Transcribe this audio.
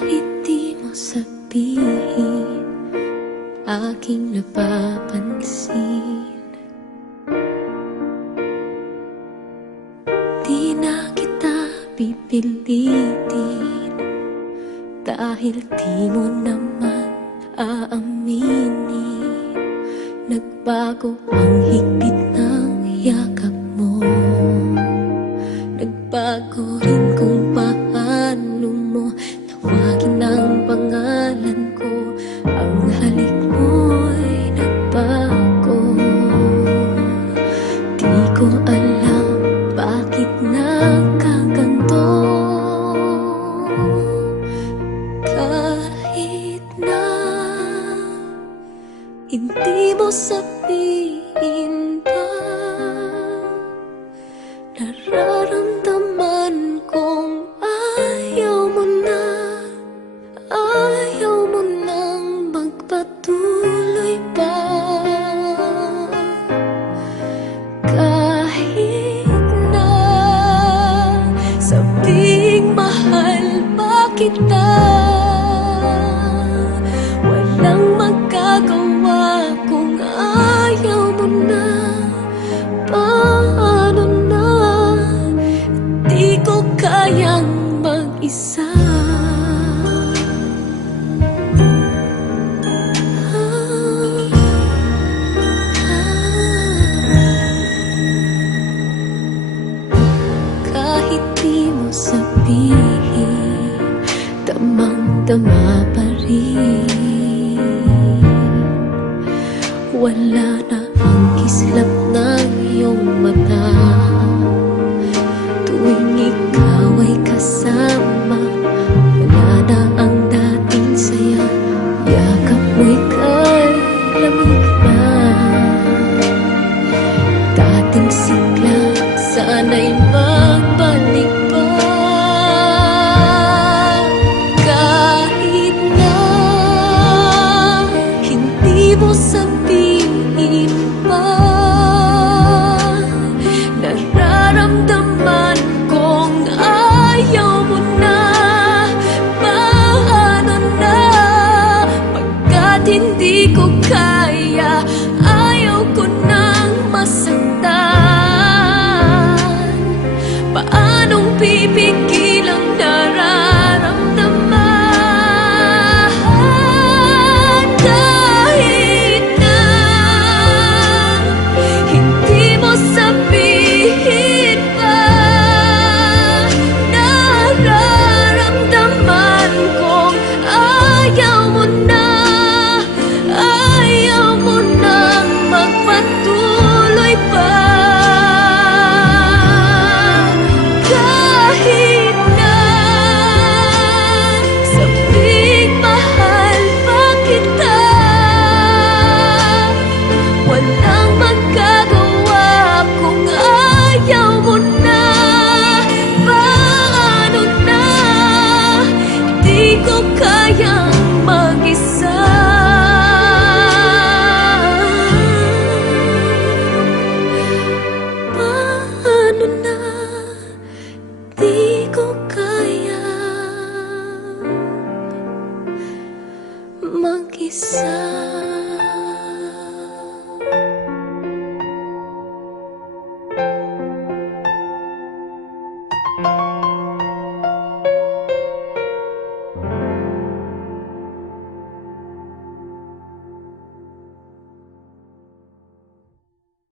Kahit di mo sabihin, aking napapansin, di na kita pipilitin, dahil di mo naman aaminin. Nagbago ang higpit ng yakap mo, nagbago rin kung paano mo tawagin ang pangalan ko. Ang halik mo'y nagbago. Di ko alam bakit nagkaganto. Kahit na hindi mo sabihin pa, nararamdaman kong ayaw mo na, ayaw mo nang magpatuloy pa. Kahit na sabing mahal pa kita, walang magagawa kung ayaw mo na. Paano na, di ko kayang mag-isa. Kahit di mo sabihin, damang-dama pa rin. Wala na ang kislap ng iyong mata tuwing ikaw ay kasama. Wala na ang dating saya, yakap mo'y kay lamig na. Dating sigla, sana'y magbalik pa. Kahit na hindi mo sabihin pa, nararamdaman kong ayaw mo na. Paano na, pagkat hindi ko kaya, ayaw ko nang masaktan. Paanong pipigil ang nararamdaman? Kahit na hindi mo sabihin pa, nararamdaman kong ayaw mo na, ayaw mo nang magpatuloy pa. Kahit na sabing mahal pa kita, walang magagawa kung ayaw mo na. Paano na, di ko kayang mag-isa. Paano na, di ko kaya mag-isa.